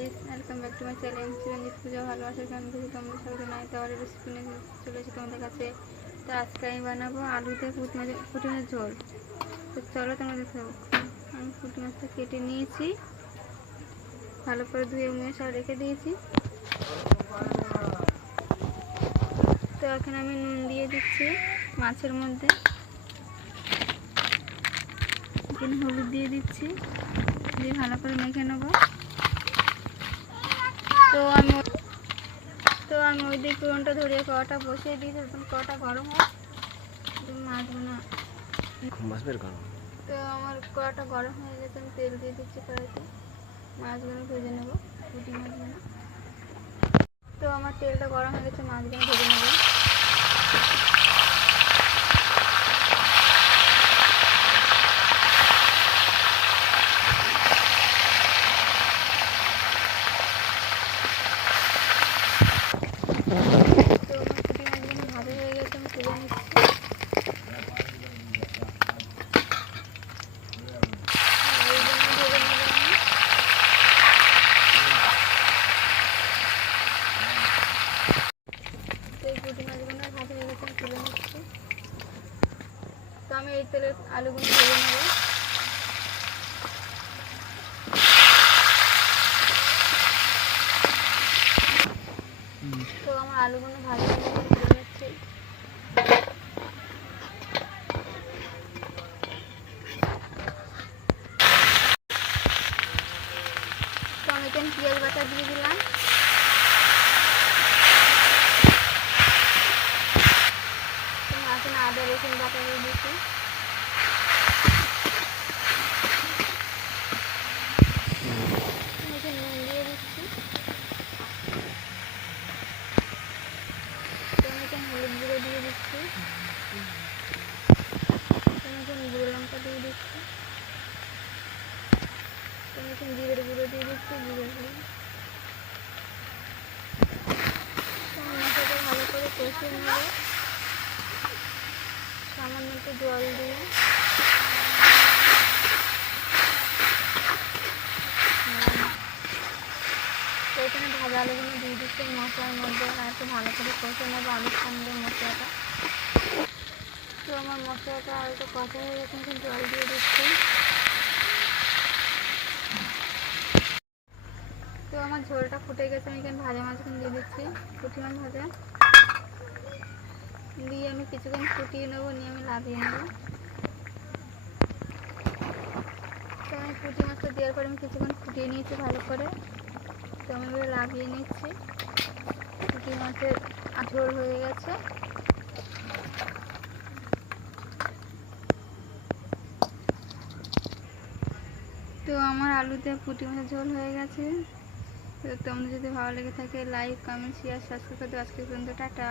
Guys, welcome back to my channel Chiranjit Puja ভালোবাসার গান থেকে তোমরা সবাই নাই তাহলে রেসিপি নিয়ে চলে এসেছি তোমাদের কাছে। তো আজকে আমি বানাবো আলুতে পুঁটি মাছের ঝোল। তো চলো তোমরা দেখতে থাকো। আমি পুঁটি মাছটা কেটে নিয়েছি, ভালো করে ধুয়ে মুয়ে সব রেখে দিয়েছি। তো এখন আমি নুন দিয়ে দিচ্ছি মাছের মধ্যে, এখানে হলুদ দিয়ে দিচ্ছি, দিয়ে ভালো করে মেখে নেবো। তো আমি ওই দিকে উনুনটা ধরিয়ে কড়াটা বসিয়ে দিয়েছি, এখন কড়াটা গরম হয় মাছগুলো তো আমার কড়াটা গরম হয়ে গেছে, আমি তেল দিয়ে দিচ্ছি কড়াইতে, মাছগুলো ভেজে নেবো, পুঁটি মাছগুলো। তো আমার তেলটা গরম হয়ে গেছে, মাছগুলো ভেজে নেবো। তো আমার পুঁটি মাছগুলো ভাজা হয়ে গেছে, আমি তুলে নিচ্ছি। পুঁটি মাছগুলো ভাজা হয়ে গেছে, আমি তুলে নিচ্ছি। তো আমি এই তেলের আলুগুলো ভেজে নেব। তো আমার আলুগুলো ভাজা হয়ে গেছে, তুলে নিচ্ছি। তো আমি এখানে পেঁয়াজ বাটা দিয়ে দিলাম, এখন আদা রসুন বাটা দিয়ে দিচ্ছি। এখানে নুন দিয়ে দিচ্ছি, এখানে হলুদ গুঁড়ো দিয়ে দিচ্ছি, এখানে গুঁড়ো লঙ্কা দিয়ে দিচ্ছি, এখানে জিরের গুঁড়ো দিয়ে দিচ্ছি, জিরের গুঁড়ো। মশলাটা ভালো করে কষিয়ে নেব, সামান্য একটু জল দিয়ে। তো এখানে ভাজা আলুগুলো দিয়ে দিচ্ছি মশলার মধ্যে, আর একটু ভালো করে কষে নেবো আলুর সঙ্গে মশলাটা। তো আমার মশলাটা আর একটু কষা হয়ে গেছে, একটু জল দিয়ে দিচ্ছি। তো আমার ঝোলটা ফুটে গেছে, আমি এখানে ভাজা মাছগুলো দিয়ে দিচ্ছি, পুঁটি মাছ ভাজা দিয়ে আমি কিছুক্ষণ ফুটিয়ে নেবো, নিয়ে আমি লাভিয়ে নেবো। তো আমি পুঁটি মাছটা দেওয়ার পরে আমি কিছুক্ষণ ফুটিয়ে নিয়েছি ভালো করে। তো আমি এবারে লাগিয়ে নিচ্ছি, পুঁটি মাছের ঝোল হয়ে গেছে। তো আমার আলুতে পুঁটি মাছের ঝোল হয়ে গেছে। তো তোমাদের যদি ভালো লেগে থাকে লাইক কমেন্ট শেয়ার সাবস্ক্রাইব করে দেবো। আজকে পর্যন্ত টাটা।